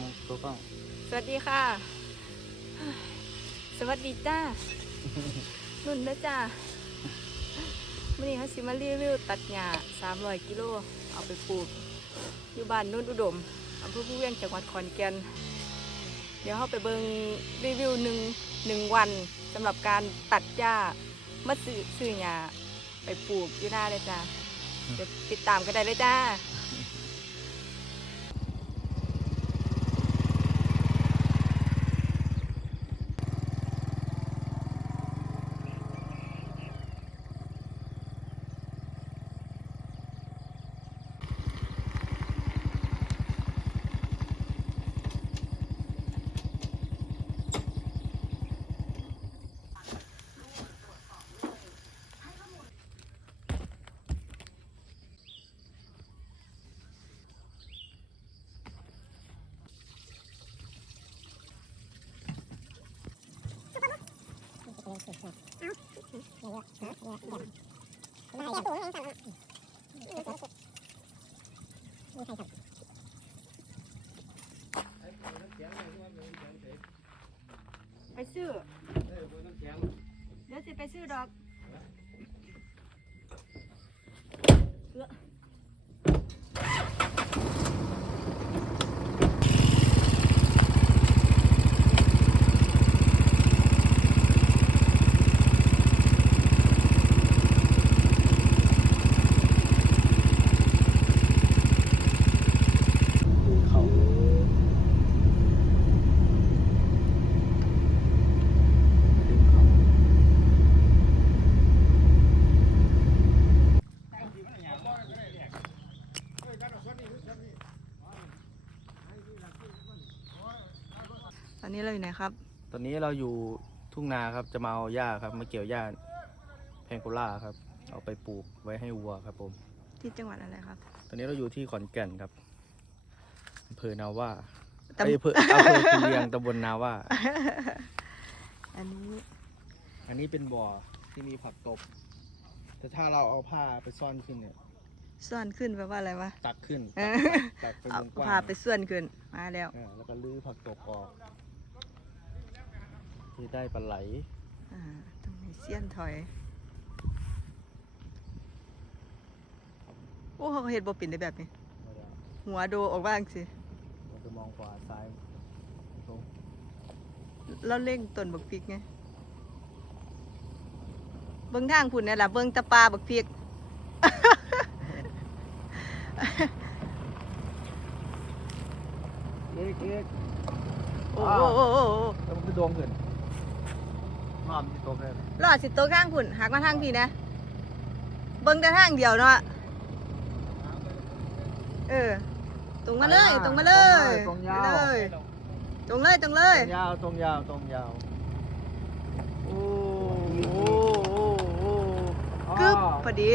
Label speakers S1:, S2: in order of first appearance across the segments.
S1: มงตัวกล้อง
S2: สวัสดีค่ะ สวัสดีจ้า นุ่นนะจ้าวันนี้เขาสิมารีวิวตัดหญ้า300 กิโล เอาไปปลูก อยู่บ้านนุ่นอุดมอำเภอผู้เวียงจังหวัดขอนแก่น เดี๋ยวเขาไปเบิงรีวิวหนึ่งหนึ่งวันสำหรับการตัดหญ้ามาซื้อซื้อหญ้าไปปลูกอยู่หน้าเลยจ้าเดี๋ยวติดตามกันได้เลยจ้า ไปซื้อ เดี๋ยวสิไปซื้อดอกเอื้อตอ นนี้เราอยู่ไหนครับ
S1: ตอนนี้เราอยู่ทุ่งนาครับจะมาเอาหญ้าครับ มาเกี่ยวหญ้าแพงโกล่าครับ เอาไปปลูกไว้ให้วัวครับผม
S2: ที่จังหวัดอะไรครับ
S1: ตอนนี้เราอยู่ที่ขอนแก่นครับอำเภอนาว่า
S2: ตำ
S1: เอ้ยอำเภออำเภอภูเวียงตำบลนาว่า
S2: อันนี้
S1: อันนี้เป็นบ่อที่มีผักตบ แต่ถ้าเราเอาผ้าไปซ่อนขึ้นเนี่ย
S2: ส่วนขึ้นแปลว่าอะไรวะ
S1: ตักขึ้น
S2: เออ
S1: ตักเป็น
S2: เอา
S1: วงกว้าง
S2: พาไปส่วนขึ้นมาแล้ว
S1: อ่าแล้วก็ลื้อผักตบออก ที่ได้ปลาไหล
S2: อ่าต้องมีเสี้ยนถอย โอ้เขาก็เห็ดบ่เป็นได้แบบนี้
S1: มาแล้ว
S2: หัวโดออกบ้างสิ
S1: เราจะมองขวาซ้ายตรง
S2: แล้วเล่งต้นบักพริกไงเบิ้งทางพุ่นนี่แหละเบิ้งตะปาบักพริก
S1: เอ๊กเอ๊ก
S2: โอ้โหโอ้โหโอ้โห
S1: แล้วมันคือดวงขึ้น งอมที่ตรงเลย
S2: รอดสิโตะข้างพุ่นหักมาทางพี่นะ เบิ้งแต่ทางเดียวเนาะเออตรงมาเลยตรงมาเลย
S1: ตรงยาว
S2: เลยตรงเลยตรงเล
S1: ตร
S2: ย
S1: งยาวตรงยาวตรงยาว
S2: โอ้โหโอ้โหกึบพอดี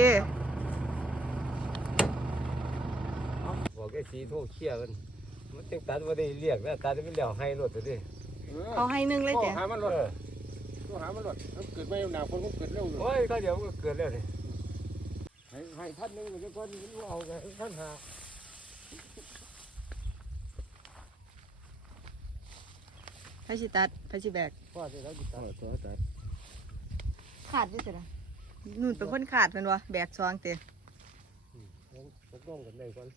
S3: บอกไอ้สีโทรเคลียร์กันมันจังตัดว่าได้เรียกนะตัดไม่เลี้ยวให้รถตัวดิ
S2: เอาให้หนึ่งเลย
S4: โอ้
S2: เจ๊
S4: หามันรถ โอ้หามันรถมันเกิดไม่หนาฝนมันเกิดเร็วอยู่
S3: โอ้ยก็เดี๋ยวมันก็เกิดแล้วนี่
S4: ให้ให้พันหนึ่งเดี๋ยวก่อนมันเอาไงพันหา
S2: ไพชิตัดไพชิแบก
S4: พ่อจะเขาจิตตาตัวตัด
S2: ขาดด้วยสินะนุ่นเป็นคนขาดแมันวะแบกซองเตะ
S4: ตกลงกันได้ก่อน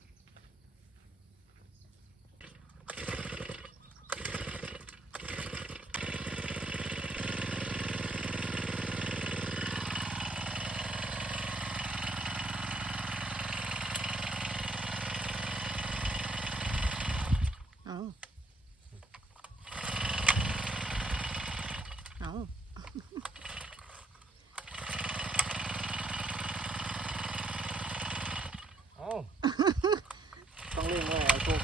S2: เอาเอา
S3: เอ้า
S1: ต้องเร่งว่าเอาโชค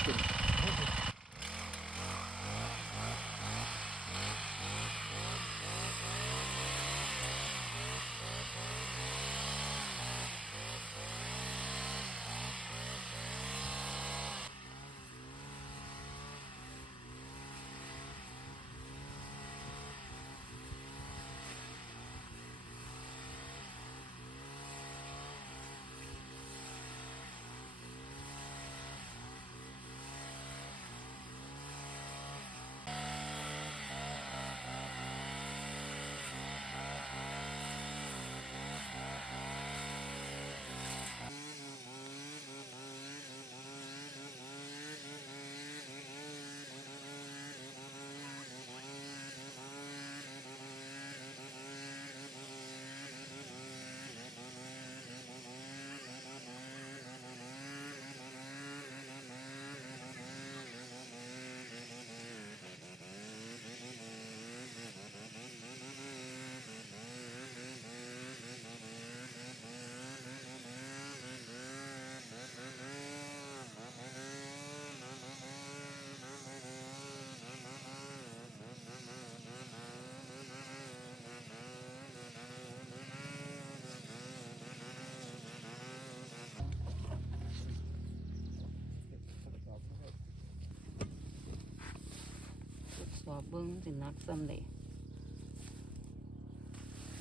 S1: ขึ้น
S2: เบิ้งสินักซ้ำเลย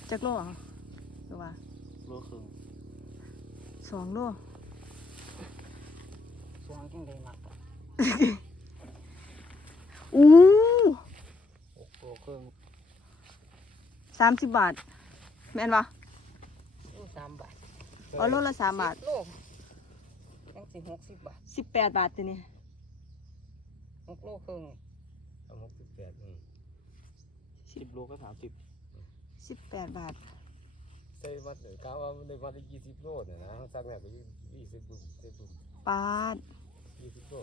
S5: จักโลเหรอหรือว่า
S1: โลครึ่ง
S5: สองโล
S2: สวงจังได้นักอะ
S5: อู้
S1: หกโลครึ่ง
S5: สามสิบบาท แม่นปะ
S2: โลสามบาท
S5: อ๋อโลละสามบาท
S2: สิโลยังสิหกสิบบาท
S5: สิบแปดบาทตัวนี้
S2: หกโลครึ่ง
S3: เอาหกสิบ แปดอืม
S1: สิบโลก็สามสิบ
S5: สิบแปดบาท
S3: ใส่วัดเลยกะว่ามันได้วัดได้ยี่สิบโลเนี่ยนะสั่งแล้วก็ยี่สิบบุสิบบุ
S5: ปาด
S3: ยี่สิบโล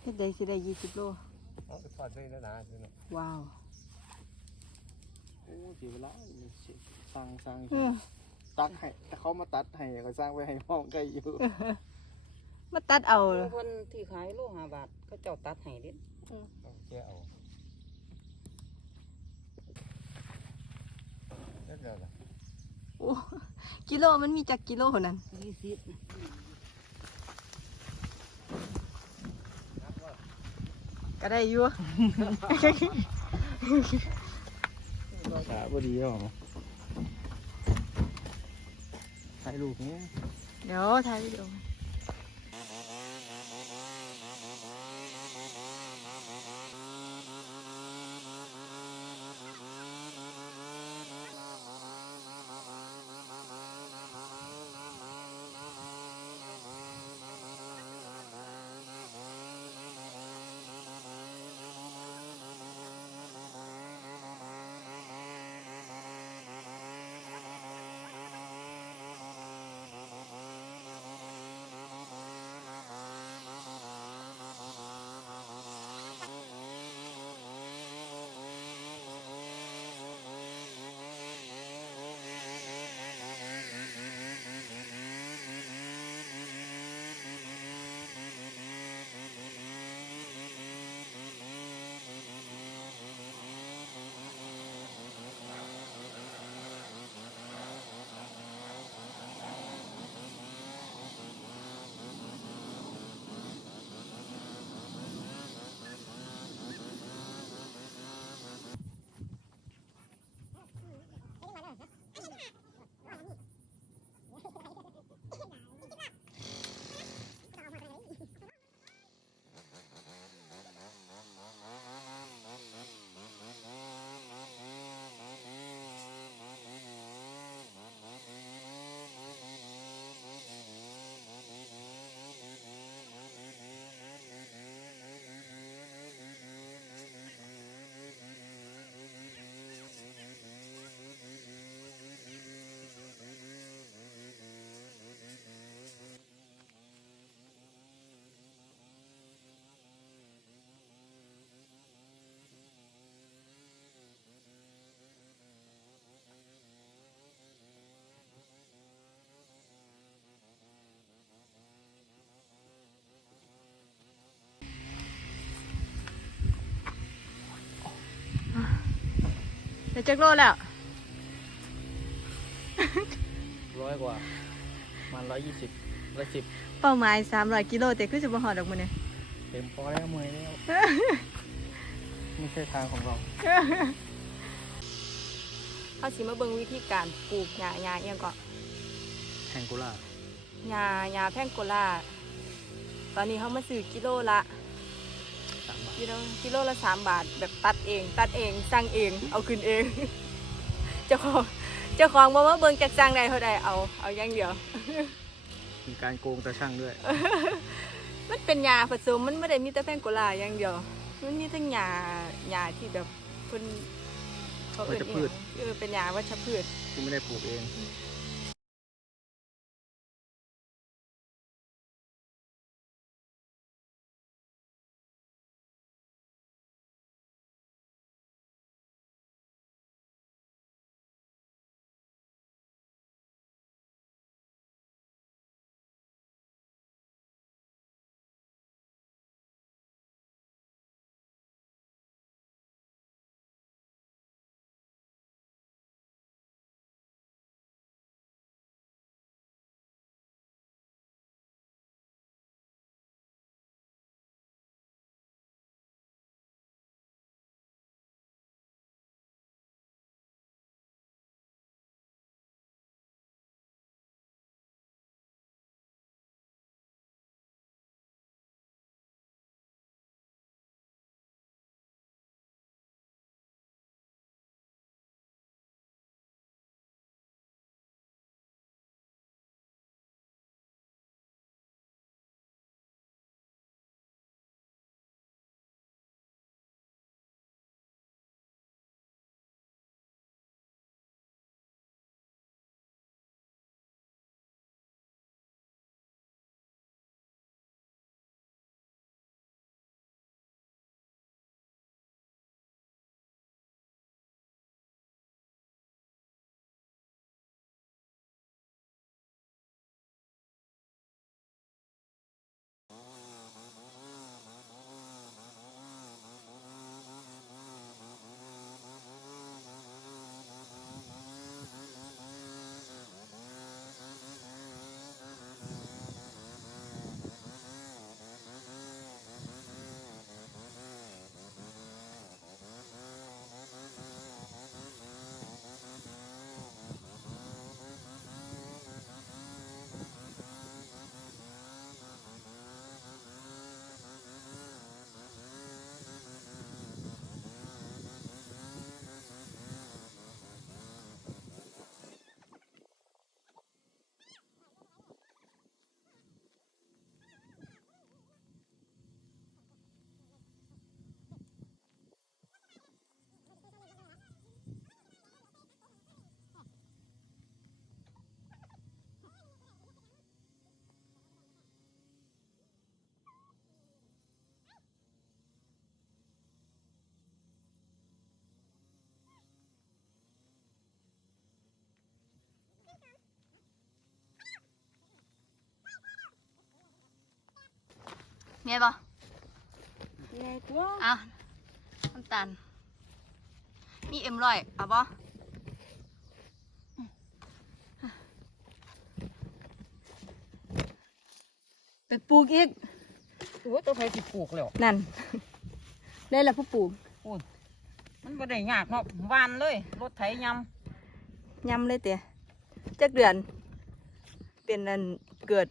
S5: เฮ็ดได้สิได้ยี่สิบโล
S3: เอาไปทอดได้แล้วนะใช่ไหม
S5: ว้าว
S1: โอ้เสียเวลาสร้างสร้าง
S5: อืม
S1: ตัดให้แต่เขามาตัดให้ก็สร้างไว้ให้ห้องใกล้อยู่
S5: มาตัดเอา
S2: คนที่ขายโลห้าบาทเขาเจ้าตัดให้เด็ด
S3: ต้องแก้เอาเด็ดแล้วล่ะ
S5: โอ้กิโลมันมีจักกิโลนั่น
S2: ยี่สิบ
S5: ก็ได้อยู่
S1: ขาพอดีหรอถ่ายรูปนี้
S5: เดี๋ยวถ่าย วิดีโอได้จักโลแล้ว
S1: ร้อยกว่าประมันร้อยยี่สิบร้อยสิบ
S5: เป้าหมายสามร้อยกิโลแต่คือจะบ่หอดออกมาเนี่ย
S1: เต็มพอแล้วเมอยแล้ว ไม่ใช่ทางของเรา
S2: เขาสิมาเบิ่งวิธีการปลูกหญ้าหญ้าเอียงก็
S1: แทงกุล่า
S2: หญ้าหญ้าแพงโกลาตอนนี้เขามาซื้อกิโลละ
S1: สามบาท
S2: กิโลกิโลละสามบาทแบบตัดเอง ตัดเองสั่งเอง เอาขึ้นเอง เจ้าของเจ้าของบอกว่าเบิ่งจากสั่งใดเท่าใดเอาเอาอย่างเดียว
S1: มีการโกงตาช่างด้วย
S2: มันเป็นยาผสมมันไม่ได้มีแต่แป้งโกลาอย่างเดียว มันมีทั้งยายาที่แบบเพิ่นเขาเอิ้น
S1: วัชพืช
S2: อิหยังเออเป็นยาวัชพืช
S1: ที่ไม่ได้ปลูกเอง
S6: เมียบ่
S2: ไงตัว
S6: เอาน้ำตาลมีเอ็มร้อยเอาบ่
S2: ไปปลูกอีก
S7: โอ้ยตัวไฟสิปลูกแล้ว
S2: นั่น ได้ละผู้ปลูก
S7: มันบ่ได้ยากเนาะหวานเลยรถไถย
S2: ยำเลยเตี๋ยจักเดือน เป็นอันเกิด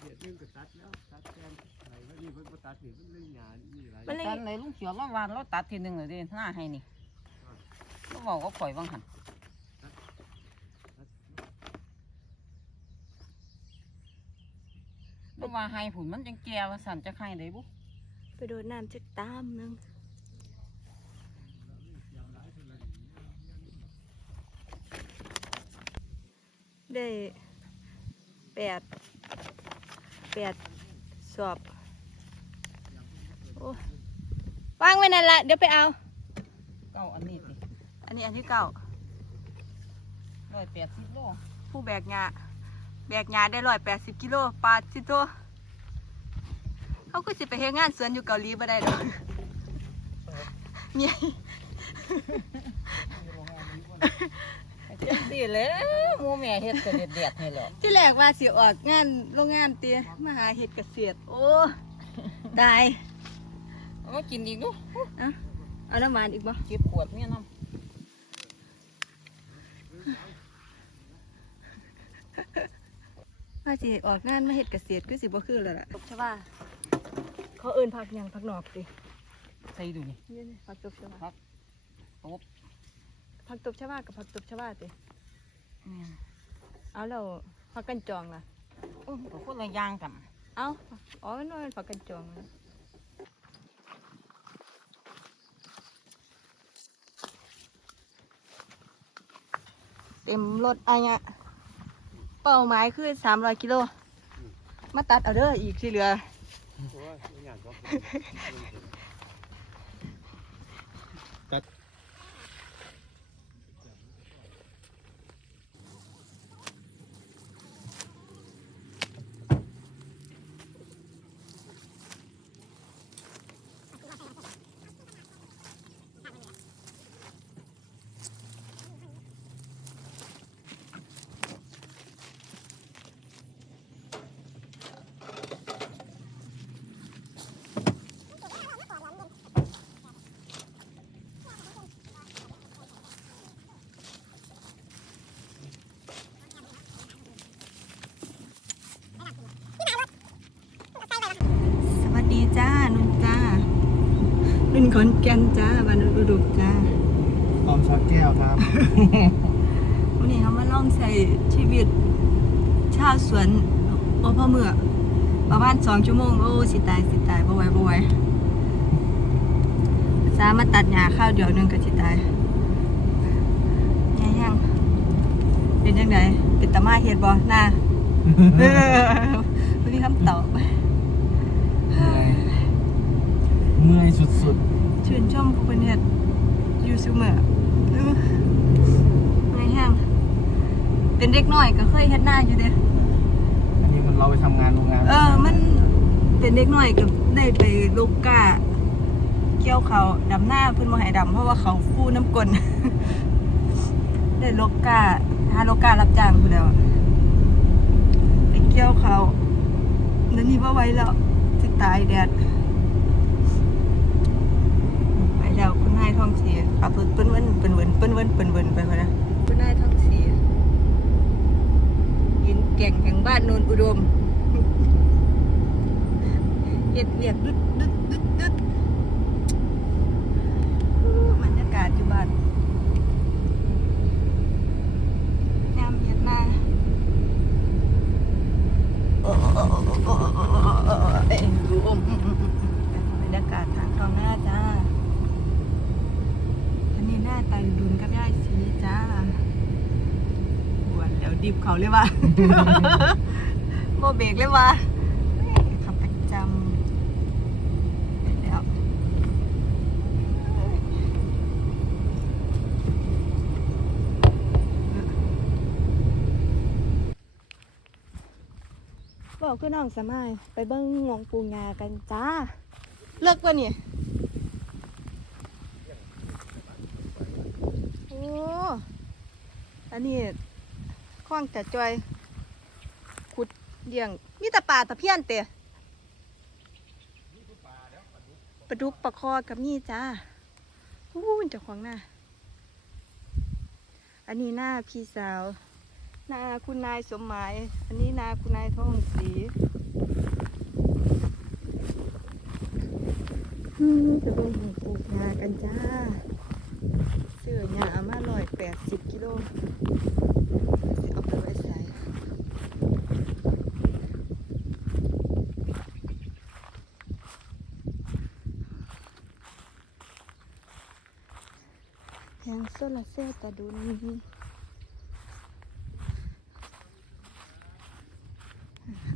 S3: เดี๋ยวนึงก็ตัดแล้วตัดแกนไห้ว่านี่เพิ่นบ่ ตัดนี่เพิ่นเลยหญ้านี่หลาย
S2: มันเลยำ
S7: ตอนไหนลุงเขียวเราหวานเราตัดทีหนึงเลยเดิหน้าให้นี่เราบอกว่าข่อยวังหันเราว่าให้ผุนมันจังแก่ว่าสั่นจะให้ได้บุ
S2: ไปโดนน้ำจักตามหนึงได้แปดแปดสอบโอ้ วางไว้นั่นละเดี๋ยวไปเอา
S7: เก้าอันนี้สิ
S2: อันนี้อันที่เก้า
S7: ร้อยแปดสิบโล
S2: ผู้แบกงาแบกงาได้ร้อยแปดสิบกิโลปาดสิตัวเขาก็สิไปเฮ็ดงานสวนอยู่เกาหลีบ่ได้ดอกเมีย
S7: จังสิเลยหมูแม่เฮ็ดก็เด็ดเด็ดๆให้แหล้ว
S2: ที่แรกว่าสิออกงานโรงงานเตียมาหาเห็ดเกษตรโอ้ตาย
S7: เอามากินอีกดู
S2: เอาน้ำมันอีกบ่
S7: เก็บขวดเนี่ยน้ำ
S2: ว่าสิออกงานมาเห็ดเกษตรคือสิบ่คือแล้วล่ะใช่ป่ะเขาเอิ้นผักหยังผักหนอกติ
S7: ใส่ดูนี่
S2: นี่ๆผักตบใช่ป่ะ
S7: ผักตบ
S2: ผักตบใช่ป่ะกับผักตบใช่ป่ะติ
S7: แม่น
S2: เอาแล้วผักกันจองล่ะ
S7: โอ้ก็คนละอย่างกัน
S2: เอาอ๋อมันว่าเป็นผักกันจองนะ เต็มรถอันเนี้ยเป้าหมายคือสามร้อยกิโล มาตัดเอาเด้ออีกที่เหลือ
S3: โอ้ยหญ้าบ่
S2: สวัสดีจ้า นุ่นจ้า นุ่น ขอนแก่นจ้าบ้านนุ่นอุดมจ้า
S1: ตอมชักแก้วครับ
S2: วันนี้เขามาลองใช้ชีวิต ชาวสวนโอพ่อเมือประมาณสองชั่วโมง โอ้ สิตาย สิตายบ่ไหวบ่ไหวสามาตัดหญ้าข้าวเดียวหนึงก็สิตายแย่ยังเป็นยังไงเป็นตามาเฮ็ดบ่หน้า เออไม่มีคำตอบ
S1: เมื่อยสุด
S2: ชื่นชมผู้เป็นเฮ็ดอยู่ซุมื้อเออเมื่อยแห้งเป็นเด็กน้อยก็เคยเฮ็ดหน้าอยู่เด้
S1: ๆอันนี้มันเราไปทำงานโรงงาน
S2: เออ มันเป็นเด็กน้อยก็ได้ไปลูกกาเกี่ยวเขาวดำหน้าเพิ่นบ่ให้ดำเพราะว่าเขาฟูน้ำกลนได้ลูกกาหาลูกการับจ้างพู่นแหล้วไปเกี่ยวเขาวเดี๋ยวนี้บ่ไหวแล้วสิตายแดดไปแล้วคุณนายท้องเสียขับรถเปิ้นเวินเปิ้นเวินเปิ้นเวินเปิ้นเวินไปคนนะเปิ้นายท้องเสียยินแก่งแห่งบ้านโนนอุดมเห็ดเวียกดึดดึดดึดดอู้บรรยากาศอยู่บ้านยามเย็นมาโอ้โอ้โอ้โอ้โอ้โอ้โอ้เอ็นดูอมบรรยากาศทางท้องหน้าจ้า อันนี้หน้าตาดุนกับย่ายสีจ้าบวน เขาเลยว่ะโมเบรกเลยว่ะขับประจำแล้วบอกคือน้องสมายไปเบิ้งหมองปูงากันจ้า เลิกวะเนี่ยโอ้อันนี้ ล้องแต่จอย ขุดเลี้ยง มีแต่ปลาตะเพียนเตะปลาดุกปลาคอกับนี่จ้าอู้ยเจ้าของหน้า อันนี้หน้าพี่สาวนาคุณนายสมหมาย อันนี้นาคุณนายทองศรีจะลงหูปลูกงากันจ้า เสื้อหยามาลอยแปดสิบกิโลเอาไปไว้ใส่แผงโซลาเซลล์ตะดุน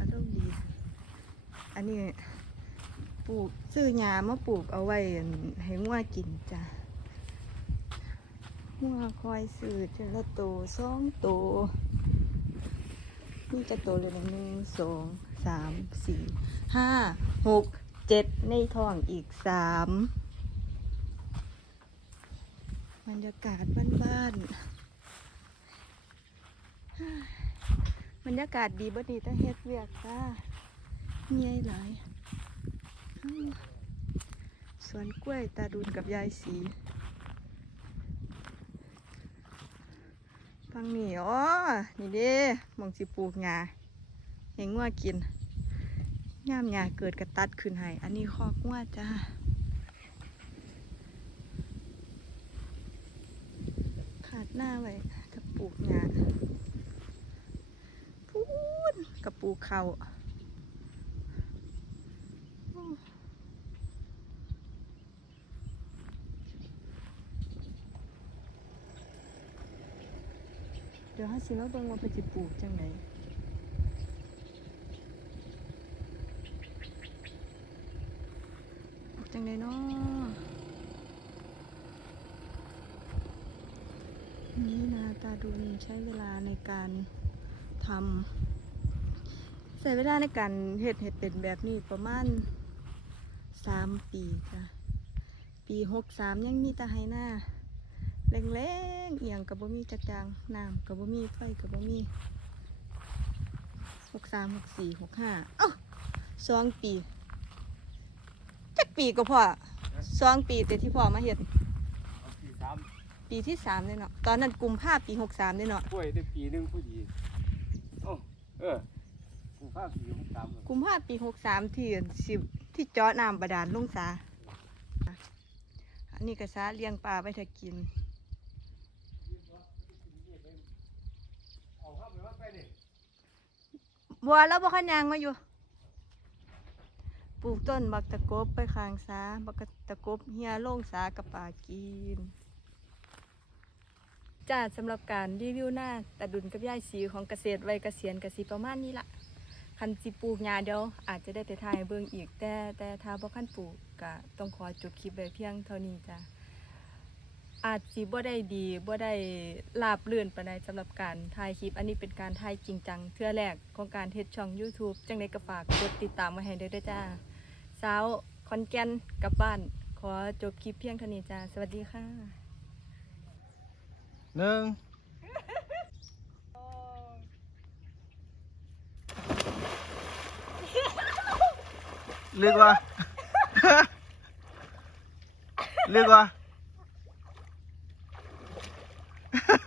S2: อารมณ์ดี อันนี้ปลูกซื้อหญ้ามาปลูกเอาไว้ให้งัวกินจ้ะ งัวคอยซื้อทีละโตสองโตนี่จะโตเลยนะหนึ่งสองสามสี่ห้าหกเจ็ดในท้องอีกสามบรรยากาศบ้านๆบรรยากาศดีบ่ดีแต่เฮ็ดเวียกจ้าเมียหลายสวนกล้วยตาดุนกับยายสี ฟังนี่อ๋อนี่เด้มองสิปลูกงาเห็นงัวกินย่ามยาเกิดกระตัดขึ้นให้อันนี้คอกงัวจ้าขาดหน้าไว้ถ้าปลูกงาพูนกระปูเข่า เดี๋ยวให้สิมาเบิ่งว่าไปสิปลูกจังไหนปลูกจังไหนเนาะนี่นาตาดุนใช้เวลาในการทำใช้เวลาในการเห็ดเห็ดเป็นแบบนี้ประมาณสามปีจ้ะปีหกสามยังมีตาไฮหน้า แรงๆเอียงกับบ่มีจักจางน้ำกับบ่มีไฟกับบ่มีหกสามหกสี่หกห้าเอ้าสองปีจักปีก็พอสองปีแต่ที่พ่อมาเห็ด
S3: เอาปีสาม
S2: ปีที่สามเลยเนาะตอนนั้นกุมภาปีหกสามเลยเนาะ
S3: กล้วยได้ปีหนึงผู้ดีโอ้เออผู้ภาคปีหกสามเลย
S2: กุมภาปีหกสามที่สิบที่เจาะน้ำบาดาลลงสาอันนี้ก็สาเลี้ยงปลาไปถ้ากิน
S3: เอาเข้าไปว่าไปดิ
S2: บัวแล้วบ่ขันยางมาอยู่ ปลูกต้นบักตะกบไปข้างสาบักตะกบเฮียโล่งสากับปลากินจ้าสำหรับการรีวิวหน้าตะดุนกับยายสีของเกษตรวัยเกษียณกสิประมาณนี้ละคันสิปลูกหญ้าเดียวอาจจะได้แต่ถ่ายเบิ่งอีกแต่แต่ถ้าบ่คันปลูกก็ต้องขอจบคลิปไว้เพียงเท่านี้จ้า อาจสิบ่ได้ดีบ่ได้ลาบเลื่อนปานใดสำหรับการถ่ายคลิป อันนี้เป็นการถ่ายจริงจังเทื่อแรกของการเฮ็ดช่อง YouTube จังไดก็ฝากกดติดตามมาให้ด้วยเด้อจ้าสาวคอนแก่นกลับบ้าน ขอจบคลิปเพียงเท่านี้จ้าสวัสดีค่ะ
S1: หนึ่งลึกวะลึกวะ Ha ha.